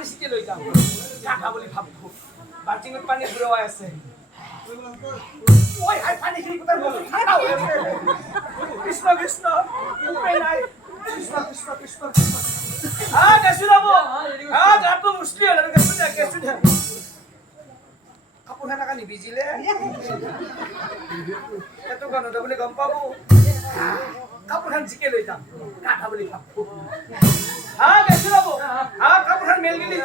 পানী চিটি লৈ যাম কাটা বুলি ভাবো বাল্টিঙত পানী ঘূৰাই আছে ঐ হাই পানী খিনি কোটাৰ বস্তু ঠাণ্ডা হৈ আছে কৃষ্ণ কৃষ্ণ উপায় নাই কৃষ্ণ কৃষ্ণ কৃষ্ণ গেছো যাব গাটো মুছলি হ'ল গেছো দে গেছো দে কাপোৰ সেনেকা নিভিজিলে সেইটো কাৰণতে বুলি গম পাব কাপোৰখন জিকে লৈ যাম কাটা বুলি ভাবো গেছো যাব কাপোৰখন মেলগিলি